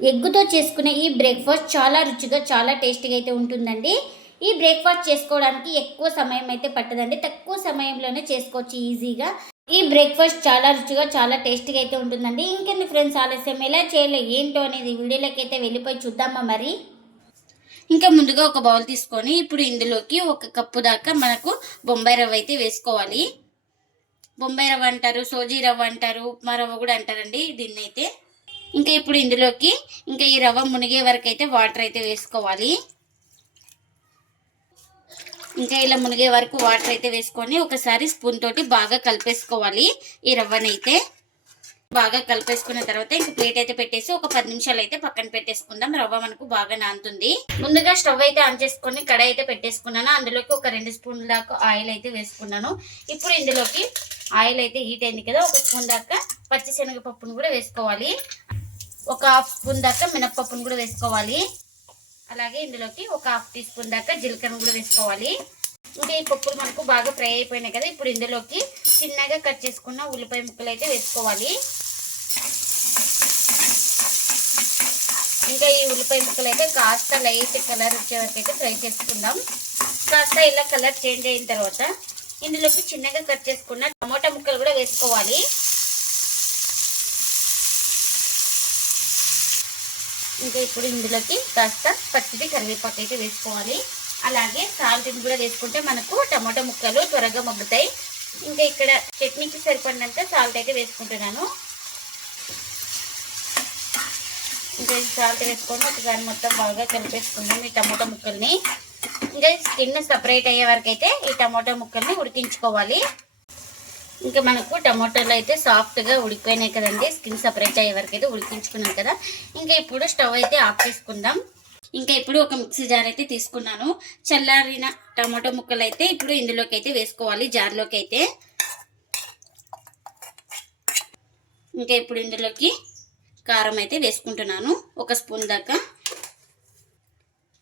ఎగ్గుతో చేసుకునే ఈ బ్రేక్ఫాస్ట్ చాలా రుచిగా చాలా టేస్టీగా అయితే ఉంటుందండి. ఈ బ్రేక్ఫాస్ట్ చేసుకోవడానికి ఎక్కువ సమయం అయితే పట్టదండి. తక్కువ సమయంలోనే చేసుకోవచ్చు ఈజీగా. ఈ బ్రేక్ఫాస్ట్ చాలా రుచిగా చాలా టేస్టీగా అయితే ఉంటుందండి. ఇంకెంది ఫ్రెండ్స్ ఆలస్యం? ఎలా చేయాలో ఏంటో అనేది వీడియోలోకి అయితే వెళ్ళిపోయి చూద్దామా మరి? ఇంకా ముందుగా ఒక బౌల్ తీసుకొని ఇప్పుడు ఇందులోకి ఒక కప్పు దాకా మనకు బొంబాయి రవ్వ అయితే వేసుకోవాలి. బొంబాయి రవ్వ అంటారు సోజీ రవ్వ అంటారు ఉప్మా రవ్వ కూడా అంటారండి దీన్ని అయితే ఇంకా ఇప్పుడు ఇందులోకి ఇంకా ఈ రవ్వ మునిగే వరకు అయితే వాటర్ అయితే వేసుకోవాలి. ఇంకా ఇలా మునిగే వరకు వాటర్ అయితే వేసుకొని ఒకసారి స్పూన్ తోటి బాగా కలిపేసుకోవాలి ఈ రవ్వనైతే. బాగా కలిపేసుకున్న తర్వాత ఇంక ప్లేట్ అయితే పెట్టేసి ఒక పది నిమిషాలు అయితే పక్కన పెట్టేసుకుందాం. రవ్వ మనకు బాగా నానుతుంది ముందుగా స్టవ్ అయితే ఆన్ చేసుకొని కడాయి అయితే పెట్టేసుకున్నాను. అందులోకి ఒక రెండు స్పూన్ల దాకా ఆయిల్ అయితే వేసుకున్నాను. ఇప్పుడు ఇందులోకి ఆయిల్ అయితే హీట్ అయింది కదా ఒక స్పూన్ దాకా పచ్చిశనగపప్పును కూడా వేసుకోవాలి. ఒక హాఫ్ స్పూన్ దాకా మినప్పప్పును కూడా వేసుకోవాలి. అలాగే ఇందులోకి ఒక హాఫ్ టీ స్పూన్ దాకా జీలకర్ర కూడా వేసుకోవాలి. ఇంకా ఈ పప్పులు మనకు బాగా ఫ్రై అయిపోయినాయి కదా ఇప్పుడు ఇందులోకి చిన్నగా కట్ చేసుకున్న ఉల్లిపాయ ముక్కలు అయితే వేసుకోవాలి. ఇంకా ఈ ఉల్లిపాయ ముక్కలు అయితే కాస్త లైట్ కలర్ వచ్చే వరకు అయితే ఫ్రై చేసుకుందాం. కాస్త ఇలా కలర్ చేంజ్ అయిన తర్వాత ఇందులోకి చిన్నగా కట్ చేసుకున్న టమోటా ముక్కలు కూడా వేసుకోవాలి. ఇంకా ఇప్పుడు ఇందులోకి కాస్త పచ్చిది కరివేపాకు అయితే వేసుకోవాలి. అలాగే సాల్ట్ని కూడా వేసుకుంటే మనకు టమాటా ముక్కలు త్వరగా మగ్గుతాయి. ఇంకా ఇక్కడ చట్నీకి సరిపడినంత సాల్ట్ అయితే వేసుకుంటున్నాను. ఇంకా సాల్ట్ వేసుకొని ఒకసారి మొత్తం బాగా కలిపేసుకుందాం ఈ టమాటా ముక్కల్ని. ఇంకా స్కిన్ సపరేట్ అయ్యే వరకు అయితే ఈ టమాటా ముక్కల్ని ఉడికించుకోవాలి. ఇంకా మనకు టమాటోలు అయితే సాఫ్ట్గా ఉడికిపోయినాయి కదండి. స్కిన్ సపరేట్ అయ్యే వరకు అయితే ఉడికించుకున్నాం కదా. ఇంకా ఇప్పుడు స్టవ్ అయితే ఆఫ్ చేసుకుందాం. ఇంకా ఇప్పుడు ఒక మిక్సీ జార్ అయితే తీసుకున్నాను. చల్లారిన టమాటో ముక్కలు అయితే ఇప్పుడు ఇందులోకి అయితే వేసుకోవాలి జార్లోకి అయితే. ఇంకా ఇప్పుడు ఇందులోకి కారం అయితే వేసుకుంటున్నాను. ఒక స్పూన్ దాకా.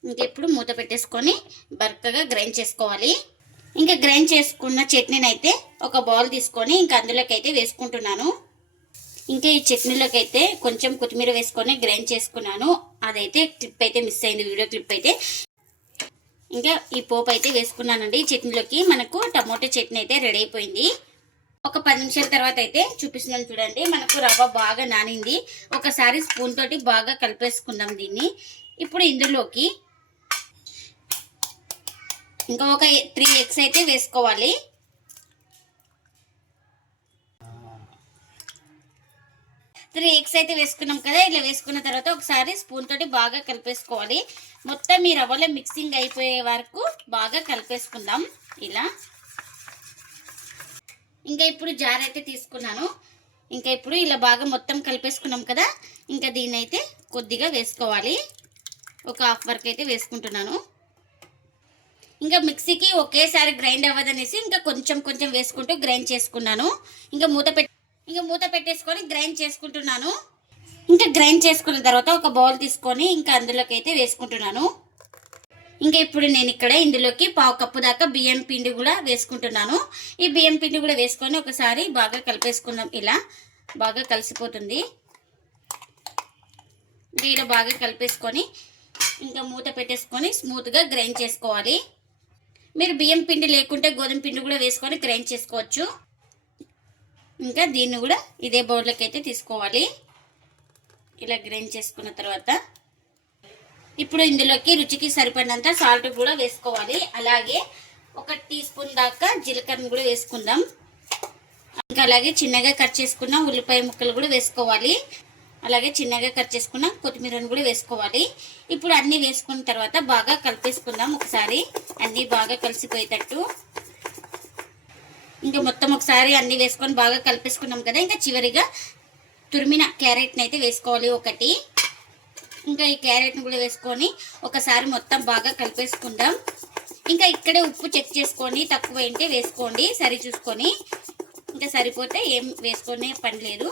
ఇంక ఇప్పుడు మూత పెట్టేసుకొని బరకగా గ్రైండ్ చేసుకోవాలి. ఇంకా గ్రైండ్ చేసుకున్న చట్నీని అయితే ఒక బౌల్ తీసుకొని ఇంకా అందులోకి అయితే వేసుకుంటున్నాను. ఇంకా ఈ చట్నీలోకి అయితే కొంచెం కొత్తిమీర వేసుకొని గ్రైండ్ చేసుకున్నాను. అదైతే క్లిప్ అయితే మిస్ అయింది వీడియో క్లిప్ అయితే. ఇంకా ఈ పోపు అయితే వేసుకున్నానండి. ఈ చట్నీలోకి మనకు టమోటా చట్నీ అయితే రెడీ అయిపోయింది. ఒక పది నిమిషాల తర్వాత అయితే చూపిస్తున్నాను చూడండి. మనకు రవ్వ బాగా నానింది. ఒకసారి స్పూన్ తోటి బాగా కలిపేసుకుందాం దీన్ని. ఇప్పుడు ఇందులోకి ఇంకా ఒక త్రీ ఎగ్స్ అయితే వేసుకోవాలి. త్రీ ఎగ్స్ అయితే వేసుకున్నాం కదా ఇలా వేసుకున్న తర్వాత ఒకసారి స్పూన్ తోటి బాగా కలిపేసుకోవాలి. మొత్తం ఈ రవ్వలో మిక్సింగ్ అయిపోయే వరకు బాగా కలిపేసుకుందాం ఇలా. ఇంకా ఇప్పుడు జార్ అయితే తీసుకున్నాను. ఇంకా ఇప్పుడు ఇలా బాగా మొత్తం కలిపేసుకున్నాం కదా ఇంకా దీన్ని అయితే కొద్దిగా వేసుకోవాలి. ఒక హాఫ్ వరకు అయితే వేసుకుంటున్నాను. ఇంకా మిక్సీకి ఒకేసారి గ్రైండ్ అవ్వదనేసి ఇంకా కొంచెం కొంచెం వేసుకుంటూ గ్రైండ్ చేసుకున్నాను. ఇంకా మూత పెట్టి ఇంకా మూత పెట్టేసుకొని గ్రైండ్ చేసుకుంటున్నాను. ఇంకా గ్రైండ్ చేసుకున్న తర్వాత ఒక బౌల్ తీసుకొని ఇంకా అందులోకి అయితే వేసుకుంటున్నాను. ఇంకా ఇప్పుడు నేను ఇక్కడ ఇందులోకి పావు కప్పు దాకా బియ్యం పిండి కూడా వేసుకుంటున్నాను. ఈ బియ్యం పిండి కూడా వేసుకొని ఒకసారి బాగా కలిపేసుకుందాం. ఇలా బాగా కలిసిపోతుంది. ఇలా బాగా కలిపేసుకొని ఇంకా మూత పెట్టేసుకొని స్మూత్గా గ్రైండ్ చేసుకోవాలి. మీరు బియ్యం పిండి లేకుంటే గోధుమ పిండి కూడా వేసుకొని గ్రైండ్ చేసుకోవచ్చు. ఇంకా దీన్ని కూడా ఇదే బౌల్లోకి అయితే తీసుకోవాలి. ఇలా గ్రైండ్ చేసుకున్న తర్వాత ఇప్పుడు ఇందులోకి రుచికి సరిపడినంత సాల్ట్ కూడా వేసుకోవాలి. అలాగే ఒక టీ స్పూన్ దాకా జీలకర్ర కూడా వేసుకుందాం. ఇంకా అలాగే చిన్నగా కట్ చేసుకున్న ఉల్లిపాయ ముక్కలు కూడా వేసుకోవాలి. అలాగే చిన్నగా కట్ చేసుకున్న కొత్తిమీరను కూడా వేసుకోవాలి. ఇప్పుడు అన్నీ వేసుకున్న తర్వాత బాగా కలిపేసుకుందాం ఒకసారి. అన్నీ బాగా కలిసిపోయేటట్టు. ఇంకా మొత్తం ఒకసారి అన్నీ వేసుకొని బాగా కలిపేసుకున్నాం కదా ఇంకా చివరిగా తురిమిన క్యారెట్ని అయితే వేసుకోవాలి ఒకటి. ఇంకా ఈ క్యారెట్ని కూడా వేసుకొని ఒకసారి మొత్తం బాగా కలిపేసుకుందాం. ఇంకా ఇక్కడే ఉప్పు చెక్ చేసుకొని తక్కువ ఏంటి వేసుకోండి సరి చూసుకొని ఇంకా సరిపోతే ఏం వేసుకునే పని లేదు.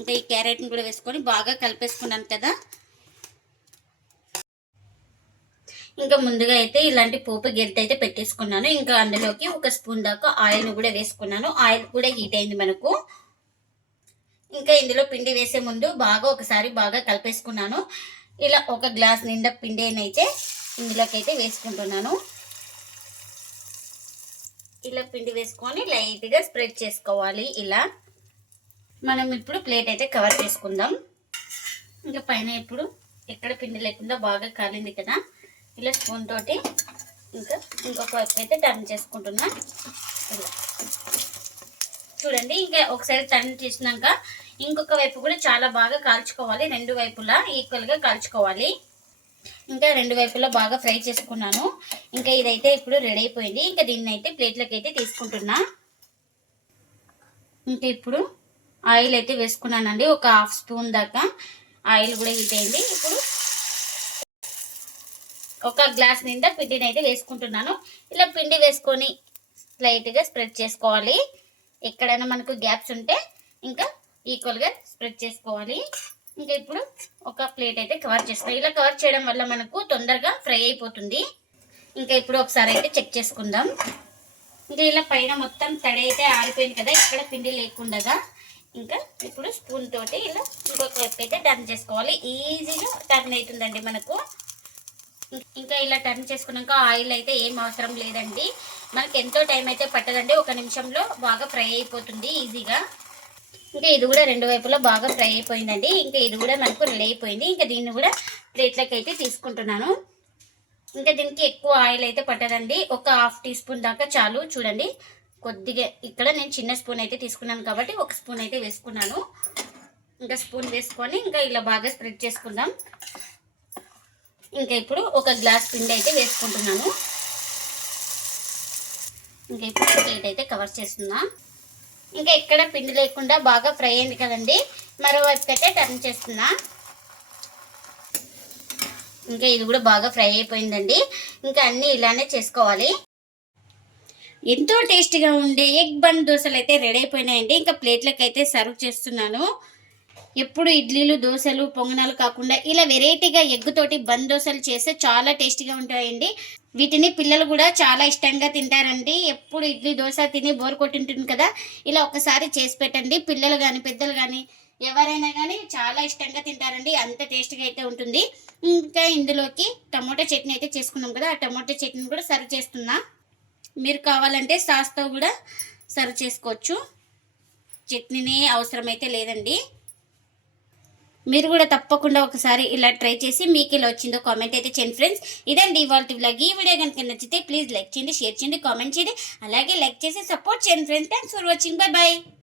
ఇంకా ఈ క్యారెట్ని కూడా వేసుకొని బాగా కలిపేసుకున్నాను కదా. ఇంకా ముందుగా అయితే ఇలాంటి పోపు గెంత అయితే పెట్టేసుకున్నాను. ఇంకా అందులోకి ఒక స్పూన్ దాకా ఆయిల్ కూడా వేసుకున్నాను. ఆయిల్ కూడా హీట్ అయింది మనకు. ఇంకా ఇందులో పిండి వేసే ముందు బాగా ఒకసారి బాగా కలిపేసుకున్నాను. ఇలా ఒక గ్లాస్ నిండా పిండి అయితే ఇందులోకి అయితే వేసుకుంటున్నాను. ఇలా పిండి వేసుకొని లైట్గా స్ప్రెడ్ చేసుకోవాలి. ఇలా మనం ఇప్పుడు ప్లేట్ అయితే కవర్ చేసుకుందాం. ఇంకా పైన ఇప్పుడు ఎక్కడ పిండి లేకుండా బాగా కాలింది కదా ఇలా స్పూన్ తోటి ఇంకా ఇంకొక వైపు అయితే టర్న్ చేసుకుంటున్నా. ఇలా. చూడండి ఇంకా ఒకసారి టర్న్ చేసినాక ఇంకొక వైపు కూడా చాలా బాగా కాల్చుకోవాలి రెండు వైపులా ఈక్వల్గా కాల్చుకోవాలి. ఇంకా రెండు వైపులా బాగా ఫ్రై చేసుకున్నాను. ఇంకా ఇదైతే ఇప్పుడు రెడీ అయిపోయింది. ఇంకా దీన్ని అయితే ప్లేట్లోకి అయితే తీసుకుంటున్నా. ఇంకా ఇప్పుడు ఆయిల్ అయితే వేసుకున్నానండి. ఒక హాఫ్ స్పూన్ దాకా ఆయిల్ కూడా హీట్ అయింది. ఇప్పుడు ఒక గ్లాస్ నిండా పిండిని అయితే వేసుకుంటున్నాను. ఇలా పిండి వేసుకొని లైట్గా స్ప్రెడ్ చేసుకోవాలి. ఎక్కడైనా మనకు గ్యాప్స్ ఉంటే ఇంకా ఈక్వల్గా స్ప్రెడ్ చేసుకోవాలి. ఇంకా ఇప్పుడు ఒక ప్లేట్ అయితే కవర్ చేసుకోవాలి ఇలా కవర్ చేయడం వల్ల మనకు తొందరగా ఫ్రై అయిపోతుంది. ఇంకా ఇప్పుడు ఒకసారి అయితే చెక్ చేసుకుందాం. ఇంకా ఇలా పైన మొత్తం తడి అయితే ఆరిపోయింది కదా ఇక్కడ పిండి లేకుండా ఇంకా ఇప్పుడు స్పూన్ తోటి ఇలా ఇంకొక వైపు అయితే టర్న్ చేసుకోవాలి. ఈజీగా టర్న్ అవుతుందండి మనకు. ఇంకా ఇలా టర్న్ చేసుకున్నాక ఆయిల్ అయితే ఏం అవసరం లేదండి. మనకి ఎంతో టైం అయితే పట్టదండి. ఒక నిమిషంలో బాగా ఫ్రై అయిపోతుంది ఈజీగా ఇంకా ఇది కూడా రెండు వైపులా బాగా ఫ్రై అయిపోయిందండి. ఇంకా ఇది కూడా మనకు రెడీ అయిపోయింది. ఇంకా దీన్ని కూడా ప్లేట్లోకి అయితే తీసుకుంటున్నాను. ఇంకా దీనికి ఎక్కువ ఆయిల్ అయితే పట్టదండి. ఒక హాఫ్ టీ స్పూన్ దాకా చాలు చూడండి. కొద్దిగా ఇక్కడ నేను చిన్న స్పూన్ అయితే తీసుకున్నాను కాబట్టి ఒక స్పూన్ అయితే వేసుకున్నాను. ఇంకా స్పూన్ వేసుకొని ఇంకా ఇలా బాగా స్ప్రెడ్ చేసుకుందాం. ఇంకా ఇప్పుడు ఒక గ్లాస్ పిండి అయితే వేసుకుంటున్నాను. ఇంకా ఇప్పుడు ప్లేట్ అయితే కవర్ చేస్తున్నా. ఇంకా ఎక్కడ పిండి లేకుండా బాగా ఫ్రై అయింది కదండి. మరోవైపు అయితే టర్న్ చేస్తున్నా. ఇంకా ఇది కూడా బాగా ఫ్రై అయిపోయిందండి. ఇంకా అన్నీ ఇలానే చేసుకోవాలి. ఎంతో టేస్టీగా ఉండే ఎగ్ బన్ దోశలు అయితే రెడీ అయిపోయినాయండి. ఇంకా ప్లేట్లకు అయితే సర్వ్ చేస్తున్నాను. ఎప్పుడు ఇడ్లీలు దోశలు పొంగనాలు కాకుండా ఇలా వెరైటీగా ఎగ్గుతోటి బన్ దోశలు చేస్తే చాలా టేస్టీగా ఉంటాయండి. వీటిని పిల్లలు కూడా చాలా ఇష్టంగా తింటారండి. ఎప్పుడు ఇడ్లీ దోశ తిని బోర్ కొట్టింటుంది కదా. ఇలా ఒకసారి చేసి పెట్టండి. పిల్లలు కానీ పెద్దలు కానీ ఎవరైనా కానీ చాలా ఇష్టంగా తింటారండి. అంత టేస్ట్గా అయితే ఉంటుంది. ఇంకా ఇందులోకి టమోటా చట్నీ అయితే చేసుకున్నాం కదా. ఆ టమోటా చట్నీ కూడా సర్వ్ చేస్తున్నా. మీరు కావాలంటే సాస్తో కూడా సర్వ్ చేసుకోవచ్చు. చట్నీనే అవసరమైతే లేదండి. మీరు కూడా తప్పకుండా ఒకసారి ఇలా ట్రై చేసి మీకు ఇలా వచ్చిందో కామెంట్ అయితే చేయండి ఫ్రెండ్స్. ఇదండి ఇవాళ వ్లాగ్. ఈ వీడియో కనుక నచ్చితే ప్లీజ్ లైక్ చేయండి షేర్ చేయండి కామెంట్ చేయండి. అలాగే లైక్ చేసి సపోర్ట్ చేయండి friends. Thanks for watching. Bye bye